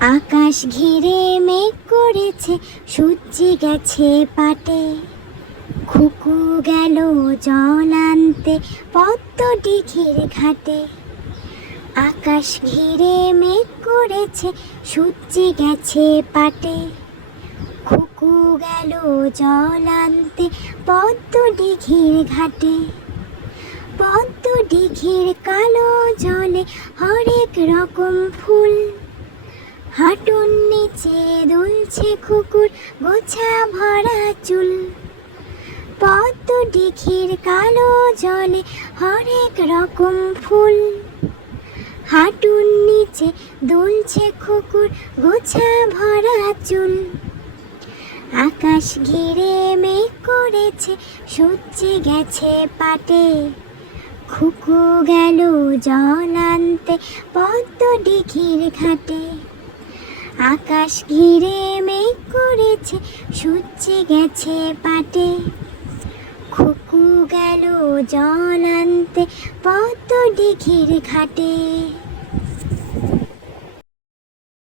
আকাশ ঘিরে মেঘ করেছে, সূর্যি গেছে পাটে। খুকু গেল জল আনতে পদ্ম দিঘির ঘাটে। আকাশ ঘিরে মেঘ করেছে, সূর্যি গেছে পাটে। খুকু গেল জল আনতে পদ্ম দিঘির ঘাটে। পদ্ম দিঘির কালো জলে হরেক রকম ফুল। হাঁটুর নিচে দুলছে খুকুর গোছা ভরা চুল। পদ্ম দিঘির কালো জলে হরেক রকম ফুল। হাঁটুর নিচে দুলছে খুকুর গোছা ভরা চুল। আকাশ ঘিরে মেঘ করেছে, সূর্যি গেছে পাটে। খুকু গেল জল আনতে পদ্ম দিঘির ঘাটে। আকাশ ঘিরে মেঘ করেছে, সূর্যি গেছে পাটে। খুকু গেল জল আনতে পদ্ম দিঘির ঘাটে।